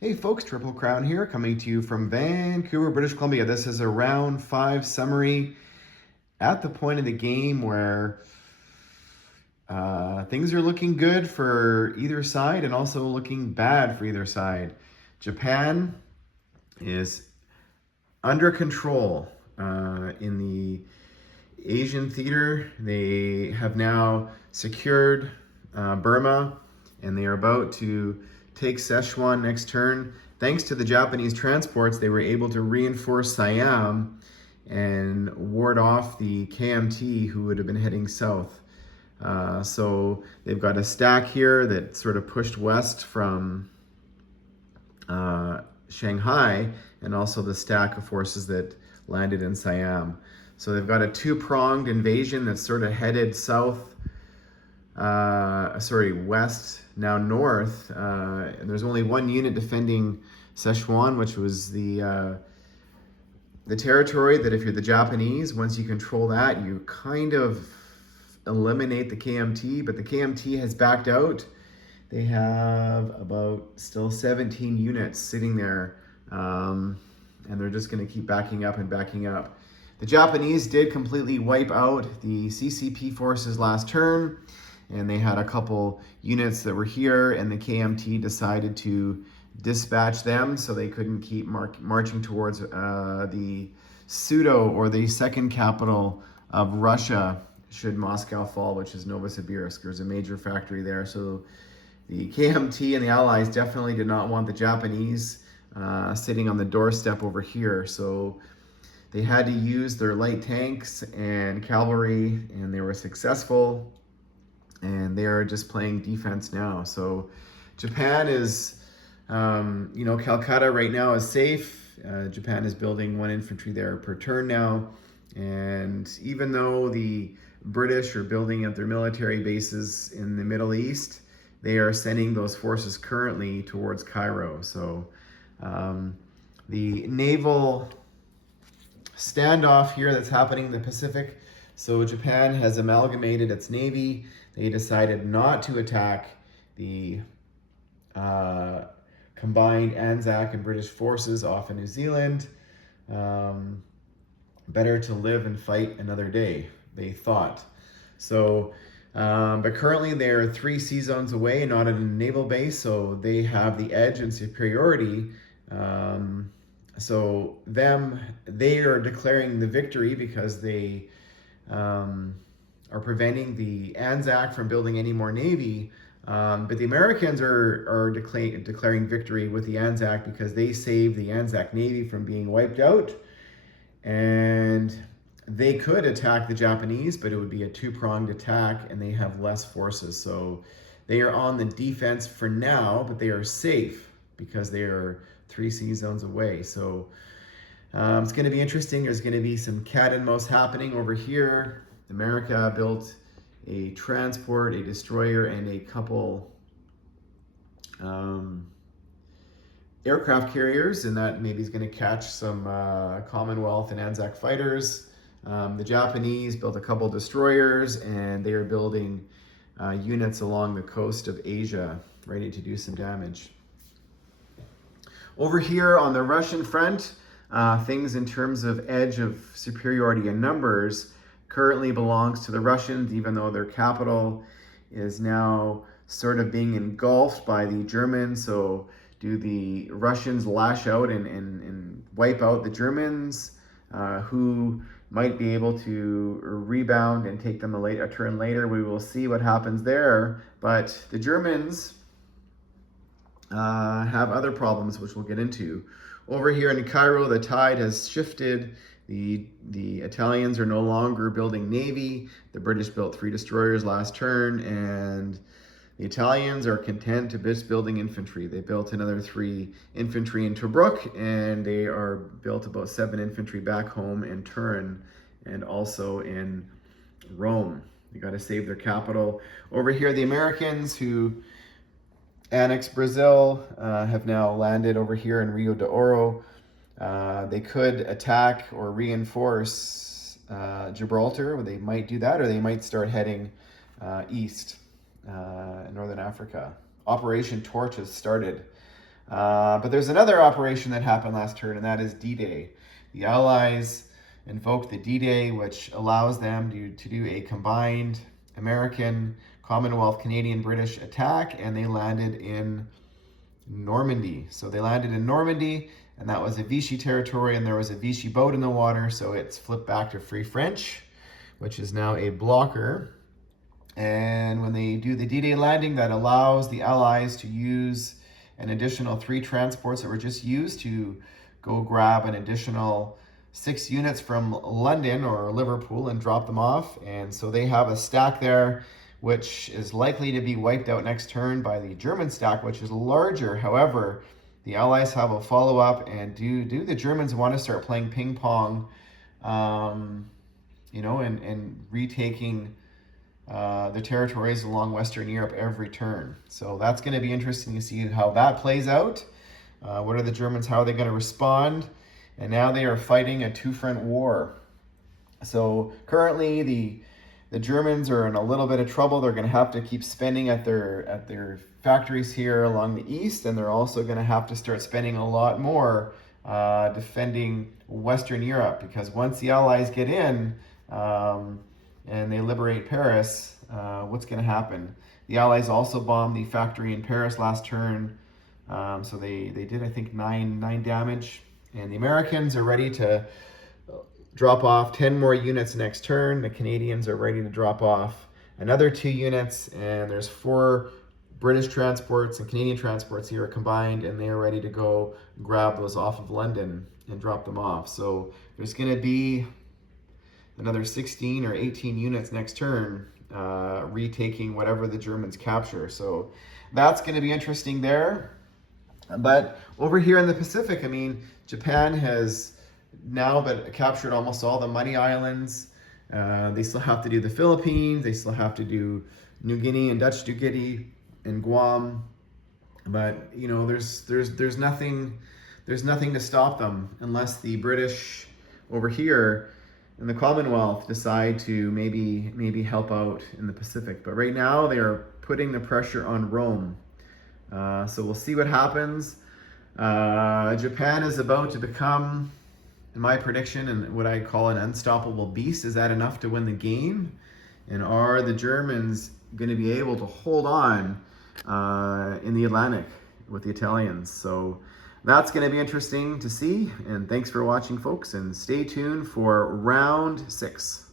Hey folks, Triple Crown here, coming to you from Vancouver, British Columbia. This is a round 5 summary at the point of the game where things are looking good for either side and also looking bad for either side. Japan is under control in the Asian theater. They have now secured Burma, and they are about to take Szechuan next turn. Thanks to the Japanese transports, they were able to reinforce Siam and ward off the KMT who would have been heading south. So they've got a stack here that sort of pushed west from Shanghai, and also the stack of forces that landed in Siam. So they've got a two-pronged invasion that's sort of headed west, now north. And there's only one unit defending Szechuan, which was the territory that if you're the Japanese, once you control that, you kind of eliminate the KMT, but the KMT has backed out. They have about still 17 units sitting there, and they're just going to keep backing up and backing up. The Japanese did completely wipe out the CCP forces last turn, and they had a couple units that were here, and the KMT decided to dispatch them so they couldn't keep marching towards the pseudo or the second capital of Russia should Moscow fall, which is Novosibirsk. There's a major factory there, so the KMT and the Allies definitely did not want the Japanese sitting on the doorstep over here. So they had to use their light tanks and cavalry, and they were successful. And they are just playing defense now. So Japan is, Calcutta right now is safe. Japan is building one infantry there per turn now. And even though the British are building up their military bases in the Middle East, they are sending those forces currently towards Cairo. So the naval standoff here that's happening in the Pacific. So Japan has amalgamated its navy. They decided not to attack the combined Anzac and British forces off in New Zealand. Better to live and fight another day, they thought. So, but currently they're 3 sea zones away, not in a naval base, so they have the edge and superiority. So they are declaring the victory because they are preventing the Anzac from building any more navy. But the Americans are declaring victory with the Anzac because they saved the Anzac Navy from being wiped out. And they could attack the Japanese, but it would be a two-pronged attack, and they have less forces. So they are on the defense for now, but they are safe because they are 3 sea zones away. So it's going to be interesting. There's going to be some cat and mouse happening over here. America built a transport, a destroyer, and a couple aircraft carriers, and that maybe is going to catch some Commonwealth and Anzac fighters. The Japanese built a couple destroyers, and they are building units along the coast of Asia, ready to do some damage. Over here on the Russian front, things in terms of edge of superiority in numbers currently belongs to the Russians, even though their capital is now sort of being engulfed by the Germans. So do the Russians lash out and wipe out the Germans, who might be able to rebound and take them a turn later? We will see what happens there. But the Germans have other problems, which we'll get into. Over here in Cairo, the tide has shifted. The Italians are no longer building navy. The British built 3 destroyers last turn, and the Italians are content to just building infantry. They built another 3 infantry in Tobruk, and they are built about 7 infantry back home in Turin and also in Rome. They got to save their capital. Over here, the Americans, who annexed Brazil, have now landed over here in Rio de Oro. They could attack or reinforce Gibraltar. They might do that, or they might start heading east in Northern Africa. Operation Torch has started. But there's another operation that happened last turn, and that is D-Day. The Allies invoked the D-Day, which allows them to do a combined American, Commonwealth, Canadian, British attack, and they landed in Normandy. So they landed in Normandy, and that was a Vichy territory, and there was a Vichy boat in the water, so it's flipped back to Free French, which is now a blocker. And when they do the D-Day landing, that allows the Allies to use an additional 3 transports that were just used to go grab an additional 6 units from London or Liverpool and drop them off. And so they have a stack there, which is likely to be wiped out next turn by the German stack, which is larger. However, the Allies have a follow-up, and do the Germans want to start playing ping pong, you know, and retaking the territories along Western Europe every turn. So that's going to be interesting to see how that plays out. What are the Germans, how are they going to respond? And now they are fighting a 2-front war. So currently the Germans are in a little bit of trouble. They're going to have to keep spending at their factories here along the east, and they're also going to have to start spending a lot more defending Western Europe, because once the Allies get in and they liberate Paris, what's going to happen? The Allies also bombed the factory in Paris last turn, so they did, I think, 9 damage, and the Americans are ready to drop off 10 more units next turn. The Canadians are ready to drop off another 2 units, and there's 4 British transports and Canadian transports here combined, and they are ready to go grab those off of London and drop them off. So there's going to be another 16 or 18 units next turn, retaking whatever the Germans capture. So that's going to be interesting there. But over here in the Pacific, I mean, Japan has now captured almost all the money islands. They still have to do the Philippines. They still have to do New Guinea and Dutch New Guinea and Guam. But you know, there's nothing to stop them unless the British over here in the Commonwealth decide to maybe help out in the Pacific. But right now they are putting the pressure on Rome. So we'll see what happens. Japan is about to become, in my prediction, and what I call an unstoppable beast. Is that enough to win the game? And are the Germans going to be able to hold on in the Atlantic with the Italians? So that's going to be interesting to see. And thanks for watching, folks, and stay tuned for round 6.